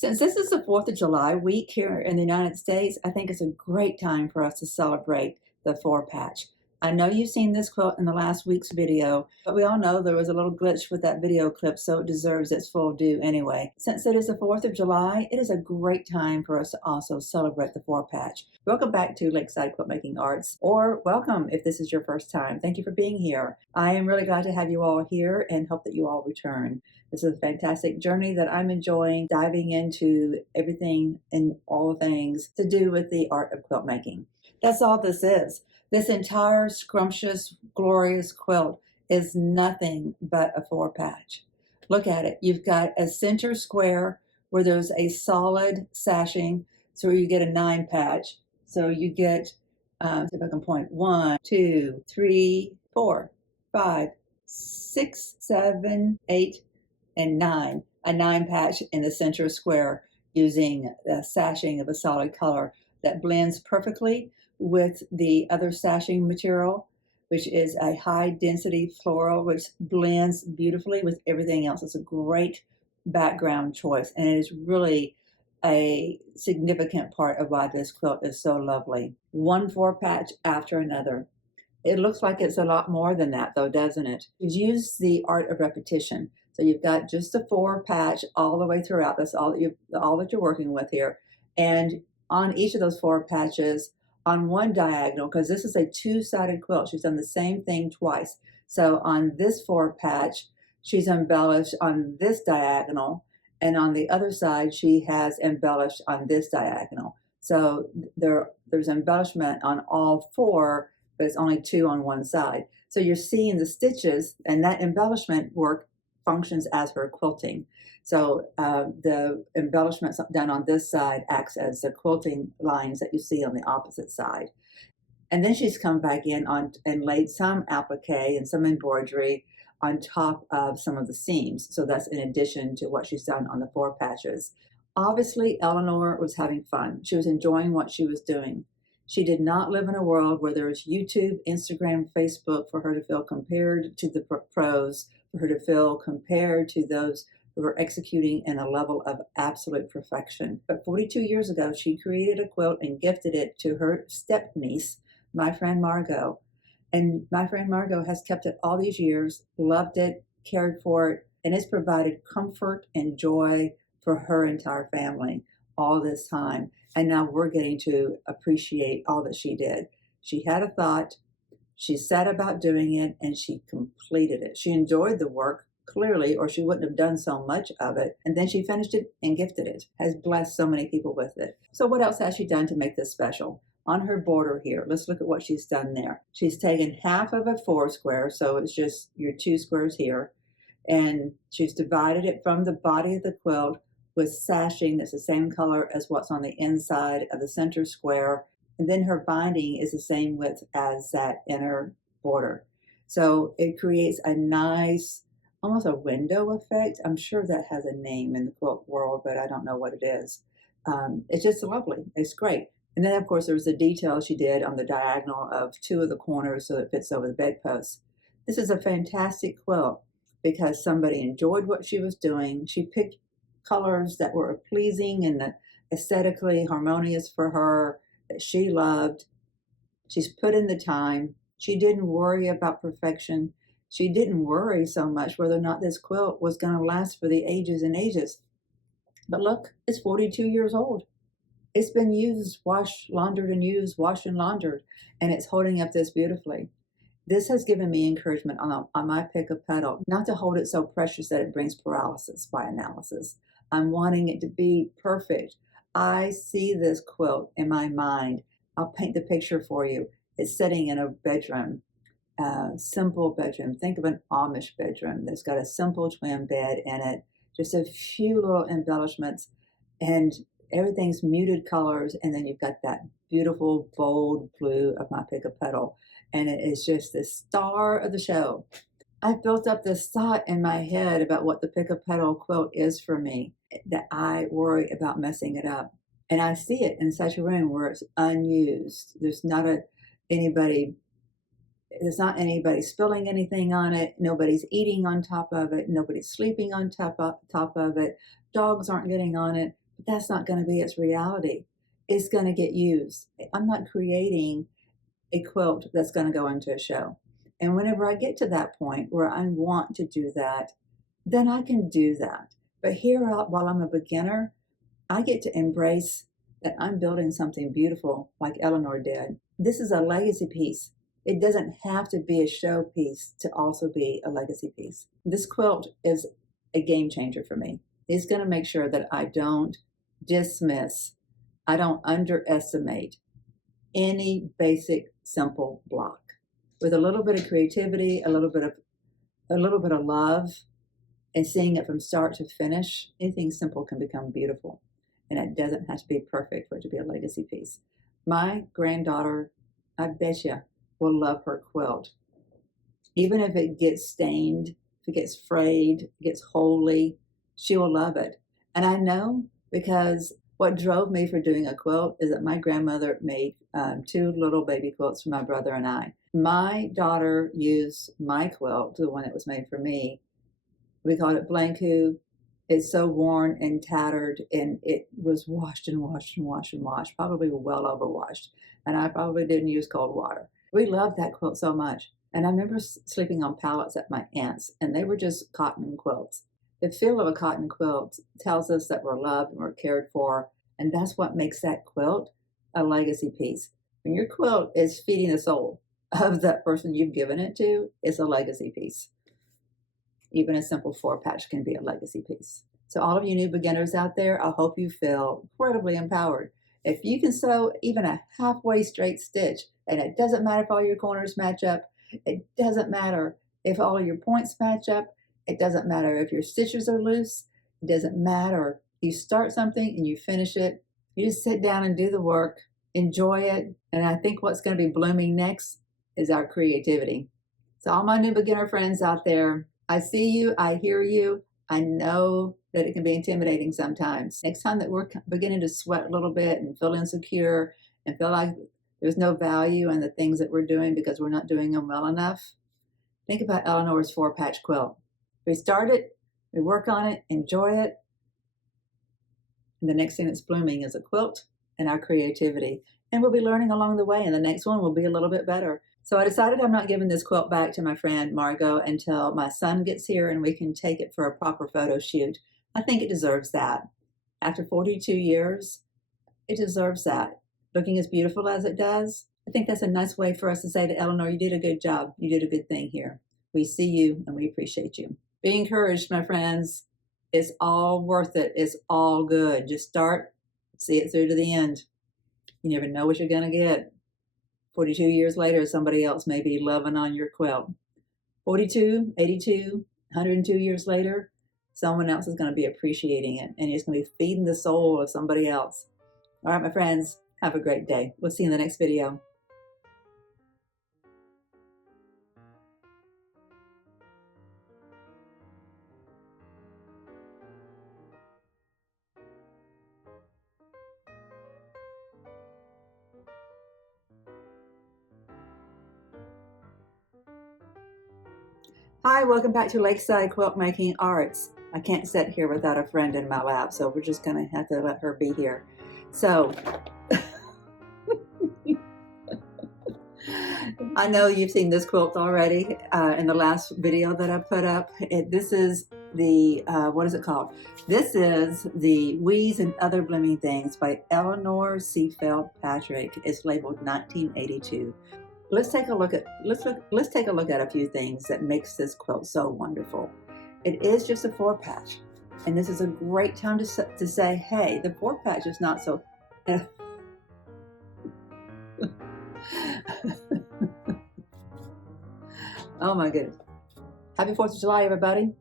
Since this is the 4th of July week here in the United States, I think it's a great time for us to celebrate the four patch. I know you've seen this quilt in the last week's video, but we all know there was a little glitch with that video clip, so it deserves its full due anyway. Since it is the 4th of July, it is a great time for us to also celebrate the four patch. Welcome back to Lakeside Quiltmaking Arts, or welcome if this is your first time. Thank you for being here. I am really glad to have you all here and hope that you all return. This is a fantastic journey that I'm enjoying, diving into everything and all things to do with the art of quilt making. That's all this is. This entire scrumptious, glorious quilt is nothing but a four patch. Look at it. You've got a center square where there's a solid sashing, so you get a 9 patch. So you get, see if I can point, 1, 2, 3, 4, 5, 6, 7, 8, and 9. A 9 patch in the center square using the sashing of a solid color that blends perfectly with the other sashing material, which is a high density floral, which blends beautifully with everything else. It's a great background choice, and it is really a significant part of why this quilt is so lovely. One four patch after another. It looks like it's a lot more than that though, doesn't it? Use the art of repetition. So you've got just a four patch all the way throughout. That's all that you're working with here. And on each of those four patches, on one diagonal, because this is a two-sided quilt, she's done the same thing twice. So on this four patch, she's embellished on this diagonal, and on the other side, she has embellished on this diagonal. So there's embellishment on all four, but it's only two on one side. So you're seeing the stitches, and that embellishment work functions as her quilting. So the embellishments done on this side acts as the quilting lines that you see on the opposite side. And then she's come back in and laid some applique and some embroidery on top of some of the seams. So that's in addition to what she's done on the four patches. Obviously, Eleanor was having fun. She was enjoying what she was doing. She did not live in a world where there was YouTube, Instagram, Facebook for her to feel compared to the pros, for her to feel compared to those who were executing in a level of absolute perfection. But 42 years ago, she created a quilt and gifted it to her step-niece, my friend Margot. And my friend Margot has kept it all these years, loved it, cared for it, and it's provided comfort and joy for her entire family all this time. And now we're getting to appreciate all that she did. She had a thought, she set about doing it, and she completed it. She enjoyed the work, clearly, or she wouldn't have done so much of it. And then she finished it and gifted it, has blessed so many people with it. So what else has she done to make this special? On her border here, let's look at what she's done there. She's taken half of a 4 square, so it's just your 2 squares here, and she's divided it from the body of the quilt with sashing that's the same color as what's on the inside of the center square. And then her binding is the same width as that inner border. So it creates a nice, almost a window effect. I'm sure that has a name in the quilt world, but I don't know what it is. It's just lovely. It's great. And then, of course, there's the detail she did on the diagonal of 2 of the corners so it fits over the bedposts. This is a fantastic quilt because somebody enjoyed what she was doing. She picked colors that were pleasing and aesthetically harmonious for her, that she loved. She's put in the time. She didn't worry about perfection. She didn't worry so much whether or not this quilt was going to last for the ages and ages. But look, it's 42 years old. It's been used, washed, laundered, and used, washed and laundered, and it's holding up this beautifully. This has given me encouragement on my pick of petal, not to hold it so precious that it brings paralysis by analysis. I'm wanting it to be perfect. I see this quilt in my mind. I'll paint the picture for you. It's sitting in a bedroom, simple bedroom. Think of an Amish bedroom that's got a simple twin bed in it, just a few little embellishments, and everything's muted colors, and then you've got that beautiful bold blue of my pick of petal, and it is just the star of the show. I've built up this thought in my head about what the pick of petal quilt is for me, that I worry about messing it up. And I see it in such a room where it's unused. There's not anybody spilling anything on it. Nobody's eating on top of it. Nobody's sleeping on top of it. Dogs aren't getting on it. that's not going to be its reality. It's going to get used. I'm not creating a quilt that's going to go into a show. And whenever I get to that point where I want to do that, then I can do that. But here, while I'm a beginner, I get to embrace that I'm building something beautiful like Eleanor did. This is a legacy piece. It doesn't have to be a show piece to also be a legacy piece. This quilt is a game changer for me. It's going to make sure that I don't dismiss, I don't underestimate any basic simple block. With a little bit of creativity, a little bit of love, and seeing it from start to finish, anything simple can become beautiful. And it doesn't have to be perfect for it to be a legacy piece. My granddaughter, I bet you, will love her quilt. Even if it gets stained, if it gets frayed, it gets holey, she will love it. And I know because what drove me for doing a quilt is that my grandmother made 2 little baby quilts for my brother and I. My daughter used my quilt, the one that was made for me. We called it Blanku. It's so worn and tattered, and it was washed and washed and washed and washed, probably well overwashed. And I probably didn't use cold water. We loved that quilt so much. And I remember sleeping on pallets at my aunt's, and they were just cotton quilts. The feel of a cotton quilt tells us that we're loved and we're cared for, and that's what makes that quilt a legacy piece. When your quilt is feeding the soul of that person you've given it to, it's a legacy piece. Even a simple 4-patch can be a legacy piece. So all of you new beginners out there, I hope you feel incredibly empowered. If you can sew even a halfway straight stitch, and it doesn't matter if all your corners match up, it doesn't matter if all your points match up, it doesn't matter if your stitches are loose, it doesn't matter. You start something and you finish it. You just sit down and do the work, enjoy it, and I think what's going to be blooming next is our creativity. So all my new beginner friends out there, I see you, I hear you. I know that it can be intimidating sometimes. Next time that we're beginning to sweat a little bit and feel insecure and feel like there's no value in the things that we're doing because we're not doing them well enough, think about Eleanor's 4-patch quilt. We start it, we work on it, enjoy it, and the next thing that's blooming is a quilt and our creativity. And we'll be learning along the way, and the next one will be a little bit better. So I decided I'm not giving this quilt back to my friend Margot until my son gets here and we can take it for a proper photo shoot. I think it deserves that. After 42 years, it deserves that. Looking as beautiful as it does, I think that's a nice way for us to say to Eleanor, you did a good job. You did a good thing here. We see you and we appreciate you. Be encouraged, my friends. It's all worth it. It's all good. Just start, see it through to the end. You never know what you're going to get. 42 years later, somebody else may be loving on your quilt. 42, 82, 102 years later, someone else is going to be appreciating it, and it's going to be feeding the soul of somebody else. All right, my friends, have a great day. We'll see you in the next video. Hi, welcome back to Lakeside Quilt Making Arts. I can't sit here without a friend in my lap, so we're just gonna have to let her be here. So, I know you've seen this quilt already in the last video that I put up. This is the, what is it called? This is the Weeds and Other Blooming Things by Eleanor Seefeld Patrick. It's labeled 1982. Let's take a look at a few things that makes this quilt so wonderful. It is just a 4-patch, and this is a great time to say, hey, the 4-patch is not so. Oh my goodness! Happy 4th of July, everybody!